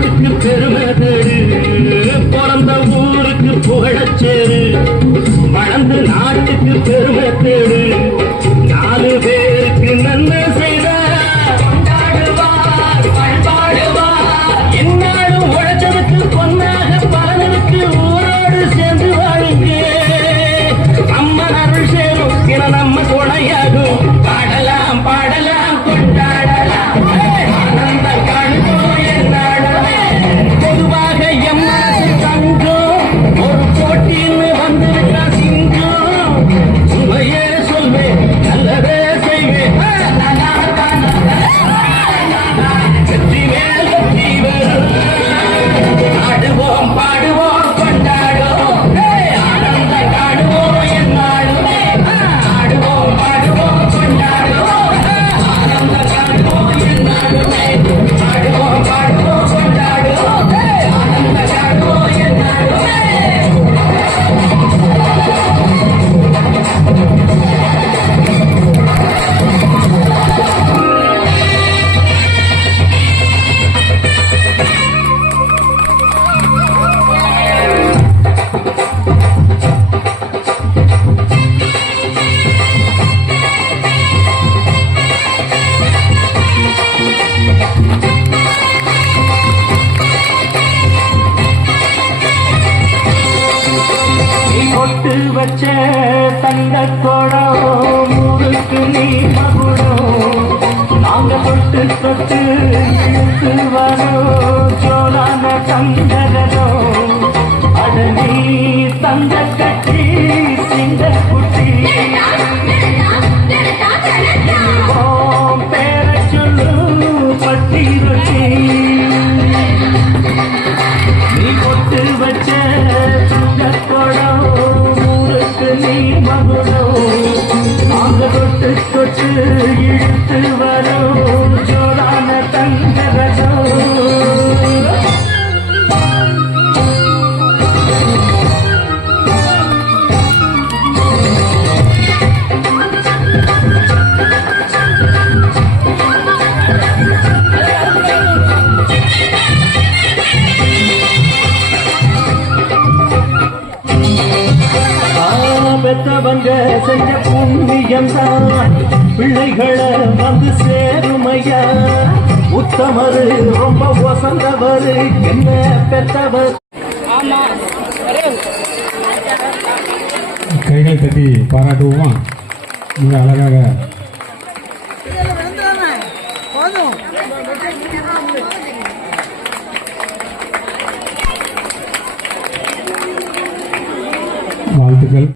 நாட்டுக்கு பெருமை தேடு, பிறந்த ஊருக்கு புகழச்சேரு. வளர்ந்து நாட்டுக்கு பெருமை தேடு, 4 பேருக்கு நன்மை செய்த கொண்டாடுவார் பண்பாடுவார். என்னாலும் உழைச்சதுக்கு பொன்னாக பலனுக்கு ஊரோடு சேர்ந்து வாழுங்க. அம்மன் அருள் சேரும் என நம்ம துணையாகும். பாடலாம் பாடலாம் கொண்டாடலாம், ஆனந்தம் காணுவோம் என்னாடமே. பொதுவாக எம்மாசு தங்கம் ஒரு போட்டின்னு வந்திருக்கா சிங்கம். சுவையே சொல்வேன் நல்லதே செய்வேன், வெற்றி மேல் வெற்றி வரும். ஆடுவோம் பாடுவோம் கொண்டாடுவோம், ஆனந்தம் காணுவோம் என்னாடுமே. ஆடுவோம் பாடுவோம் கொண்டாடுவோம், ஆனந்தம் காணுவோம் என்னாடுமே. ஆடுவோம் பாடுவோம் கொண்டாடுவோம், ஆனந்தம் காணுவோம் என்னாடுமே. நீ பொட்டு வச்ச தங்கக்கோடம் ஊருக்கு நீ மகுடம். நாங்க தொட்டு தொட்டு இழுத்து வரோம் சோழான தங்கதனம். அட நீ தங்க கட்டி சிங்க குட்டி, பேர சொல்லு பட்டி ரொட்டி. நீ பொட்டு வச்ச தங்கக்கோடம் ஊருக்கு நீ மகுடம். நாங்க தொட்டு தொட்டு இழுத்து வரோம் ஜோரான தங்கரகம். பெற்றவங்க செஞ்ச புண்ணியம் தான் பிள்ளைகளை வந்து சேருமையா. உத்தமரு ரொம்ப வசந்தவரு என்ன பெற்றவர். கைகள் தட்டி பாராட்டுவோமா? மிக அழகாக வாழ்த்துக்கள்.